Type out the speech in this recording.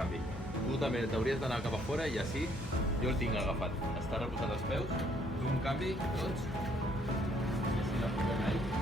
canvi. Tu també t'hauries d'anar cap a fora i així jo el tinc agafat. Està reposant els peus, tu un canvi, tots, i així la posem ahí.